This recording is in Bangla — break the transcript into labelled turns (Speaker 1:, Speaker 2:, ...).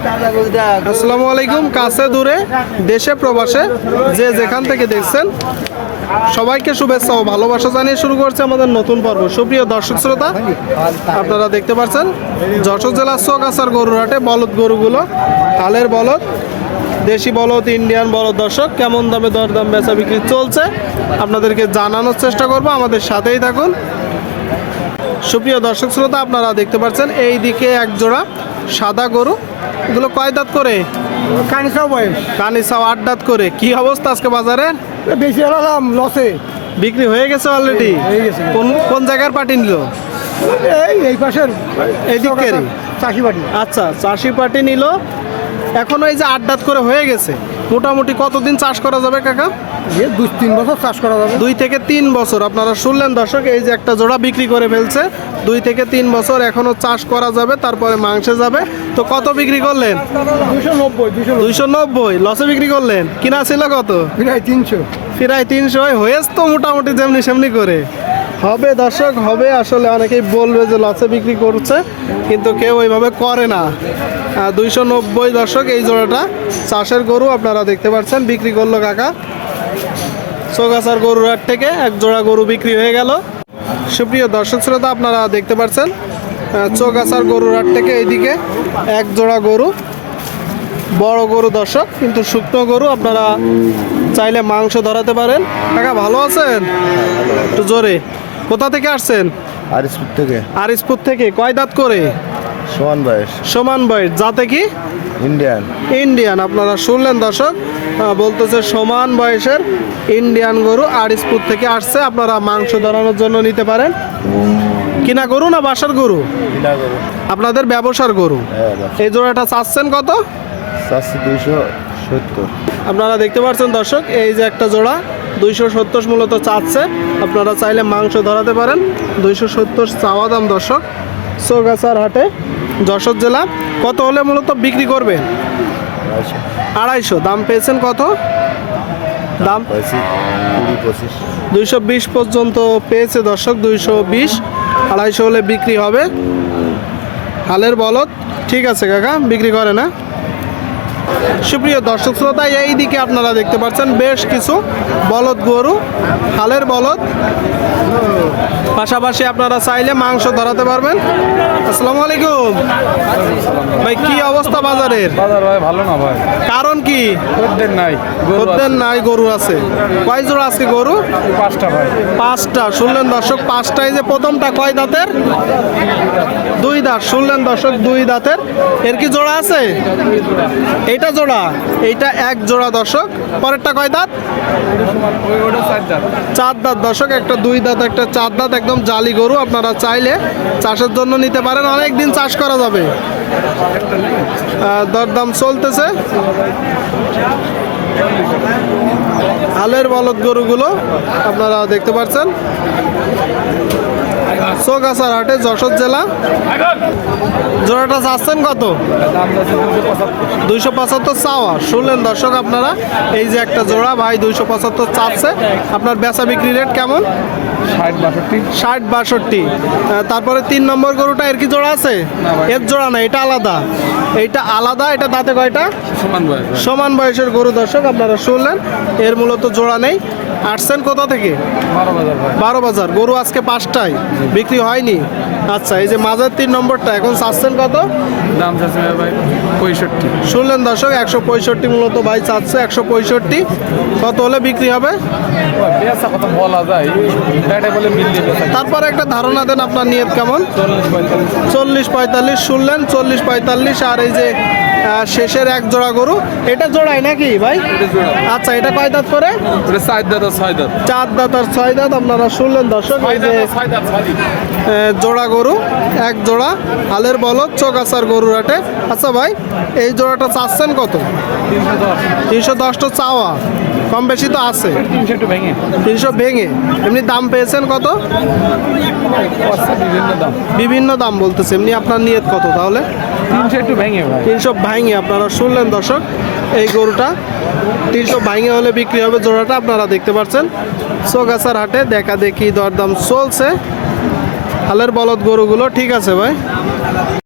Speaker 1: আসসালামু আলাইকুম, কাছে দূরে, দেশে প্রবাসে, যে যেখান থেকে দেখছেন, সবাইকে শুভেচ্ছা ও ভালোবাসা জানিয়ে শুরু করছে আমাদের নতুন পর্ব। সুপ্রিয় দর্শক শ্রোতা, আপনারা দেখতে পাচ্ছেন, যশোর জেলার চৌগাছার গরুরহাটে বলদ গরুগুলো, হালের বলদ, দেশি বলদ, ইন্ডিয়ান বলদ দর্শক, কেমন দামে দরদাম বেচা বিক্রি চলছে, আপনাদেরকে জানানোর চেষ্টা করব, আমাদের সাথেই থাকুন। সুপ্রিয় দর্শক শ্রোতা, আপনারা দেখতে পাচ্ছেন এই দিকে এক জোড়া সাদা গরু এগুলো কয় দাঁত করে?
Speaker 2: কানিসাও বয়স।
Speaker 1: কানিসাও আট দাঁত করে। কি অবস্থা আজকে বাজারে?
Speaker 2: বেশি হলাম লসে।
Speaker 1: বিক্রি হয়ে গেছে অলরেডি। কোন কোন জায়গার পার্টি নিল?
Speaker 2: এই এই পাশের
Speaker 1: এই দিকেরই?
Speaker 2: চাষি বাড়ি।
Speaker 1: আচ্ছা চাষি পার্টি নিল। এখন এই যে আট দাঁত করে হয়ে গেছে। মোটামুটি কতদিন চাষ করা যাবে কাকা?
Speaker 2: যে দুই তিন বছর চাষ করা যাবে।
Speaker 1: দুই থেকে তিন বছর। আপনারা শুনলেন দর্শক এই যে একটা জোড়া বিক্রি করে ফেলছে দুই থেকে তিন বছর এখনও চাষ করা যাবে তারপরে মাংসে যাবে। তো কত বিক্রি করলেন? দুইশো নব্বই লসে বিক্রি করলেন। কিনা ছিল কত?
Speaker 2: প্রায় তিনশো।
Speaker 1: প্রায় তিনশো। হয়েছে তো মোটামুটি যেমনি সেমনি করে। হবে দর্শক হবে। আসলে অনেকেই বলবে যে লসে বিক্রি করছে কিন্তু কেউ ওইভাবে করে না। দুইশো নব্বই দর্শক এই জোড়াটা চাষের গরু আপনারা দেখতে পাচ্ছেন। বিক্রি করল কাকা। চৌগাছার গরুর হাট থেকে এক জোড়া গরু বিক্রি হয়ে গেল। সুপ্রিয় দর্শক শ্রোতা আপনারা দেখতে পাচ্ছেন চৌগাছার গরুর হাট থেকে এইদিকে এক জোড়া গরু। বড় গরু দর্শক কিন্তু শুকনো গরু আপনারা চাইলে মাংস ধরাতে পারেন। কাকা ভালো আছেন? একটু জোরে। কোথা থেকে আসছেন?
Speaker 3: আরিসপুর থেকে।
Speaker 1: আরিসপুর থেকে। কয় দাঁত করে?
Speaker 3: সমান বয়স।
Speaker 1: সমান বয়স। যাতে কি?
Speaker 3: ইন্ডিয়ান।
Speaker 1: ইন্ডিয়ান। আপনারা শুনলেন দর্শক বলতেছে সমান বয়সের ইন্ডিয়ান গরু আরিসপুর থেকে আসছে। আপনারা মাংস ধরানোর জন্য নিতে পারেন। কিনা গরু না বাসার গরু? আপনাদের ব্যবসার গরু।
Speaker 3: হ্যাঁ
Speaker 1: এই জোড়াটা চাচ্ছেন কত? আপনারা দেখতে পাচ্ছেন দর্শক এই যে একটা জোড়া দুইশো সত্তর মূলত চাচ্ছে। আপনারা চাইলে মাংস ধরাতে পারেন। দুইশো সত্তর চাওয়া দাম দর্শক। চৌগাছার হাটে যশোর জেলা। কত হলে মূলত বিক্রি করবেন?
Speaker 3: আচ্ছা।
Speaker 1: আড়াইশো। দাম পেয়েছেন কত? দাম? দুইশো বিশ পর্যন্ত পেয়েছে দর্শক দুইশো বিশ। আড়াইশো হলে বিক্রি হবে। হালের বলদ ঠিক আছে কাকা বিক্রি করে না। সুপ্রিয় দর্শক শ্রোতা এই দিকে আপনারা দেখতে পাচ্ছেন বেশ কিছু বলদ গরু হালের বলদ। পাশাপাশি আপনারা চাইলে মাংস ধরাতে পারবেন। আসসালামু আলাইকুম। ভাই কি অবস্থা বাজারের?
Speaker 4: বাজার ভাই ভালো না ভাই।
Speaker 1: কারণ কি?
Speaker 4: খদ্দের নাই গরু
Speaker 1: খদ্দের নাই গরু আছে। কয় জোড়া আজকে গরু?
Speaker 4: পাঁচটা ভাই।
Speaker 1: পাঁচটা। শুনলেন দর্শক পাঁচটায় যে প্রথমটা কয় দাঁতের? দুই দাঁত। শুনলেন দর্শক দুই দাঁতের। এর কি জোড়া আছে? এটা জোড়া। এইটা এক জোড়া দর্শক। পরেরটা কয় দাঁত?
Speaker 4: চার দাঁত।
Speaker 1: দর্শক একটা দুই দাঁত একটা চার দাঁত একদম জালি গরু আপনারা চাইলে চাষের জন্য নিতে পারেন। অনেক দিন চাষ করা যাবে। দরদাম চলতেছে। হালের বলদ গরুগুলো আপনারা দেখতে পাচ্ছেন। চৌগাছার হাটে যশোর জেলা। জোড়াটা চাচ্ছেন কত? দুইশো পঁচাত্তর চাওয়া। শুনলেন দর্শক আপনারা এই যে একটা জোড়া ভাই দুইশো পঁচাত্তর চাচ্ছে। আপনার বেচা বিক্রি রেট কেমন?
Speaker 4: ষাট বাষট্টি।
Speaker 1: তারপরে তিন নম্বর গরুটা এর কি জোড়া আছে? এর জোড়া না এটা আলাদা। এইটা আলাদা এটা দাঁতে কয়টা?
Speaker 4: সমান বয়স
Speaker 1: সমান বয়সের গরু দর্শক আপনারা শুনলেন। এর মূলত জোড়া নেই। আসছেন কোথা থেকে?
Speaker 4: বারো বাজার
Speaker 1: গরু আজকে পাঁচটায়। বিক্রি হয়নি? আচ্ছা এই যে মাজার তিন নম্বরটা এখন চাচ্ছেন কত?
Speaker 4: দাম যাচ্ছে ভাই পঁয়ষট্টি।
Speaker 1: শুনলেন দর্শক একশো পঁয়ষট্টি মূলত ভাই চাচ্ছে একশো পঁয়ষট্টি। কত হলে বিক্রি হবে?
Speaker 4: বলা যায়। বেচা।
Speaker 1: তারপরে একটা ধারণা দেন আপনার নিয়ত কেমন?
Speaker 4: চল্লিশ পঁয়তাল্লিশ।
Speaker 1: শুনলেন চল্লিশ পঁয়তাল্লিশ আর এই যে শেষের এক জোড়া গরু। এটা জোড়াই নাকি ভাই? আচ্ছা এটা কয় দাঁত করে?
Speaker 4: চার দাঁত ছয় দাঁত।
Speaker 1: চার দাঁত আর ছয় দাঁত আপনারা শুনলেন দর্শক জোড়া গরু এক জোড়া হালের বলদ চোগাছার গরুর হাটে আচ্ছা ভাই এই জোড়াটা চাচ্ছেন কত?
Speaker 4: তিনশো
Speaker 1: দশটা চাওয়া কম বেশি তো আছে।
Speaker 4: তিনশো ভেঙে।
Speaker 1: এমনি দাম পেয়েছেন কত?
Speaker 4: বিভিন্ন দাম।
Speaker 1: বিভিন্ন দাম বলতেছে এমনি আপনার নিয়ত কত তাহলে?
Speaker 4: তিনশো একটু ভেঙে
Speaker 1: তিনশো ভাঙে, আপনারা শুনলেন দর্শক, এই গরুটা। তিনশো ভাঙে হলে বিক্রি হবে জোড়াটা, আপনারা দেখতে পাচ্ছেন। সোগাছার হাটে দেখা দেখি দরদাম চলছে। হালের বলদ গরুগুলো ঠিক আছে ভাই।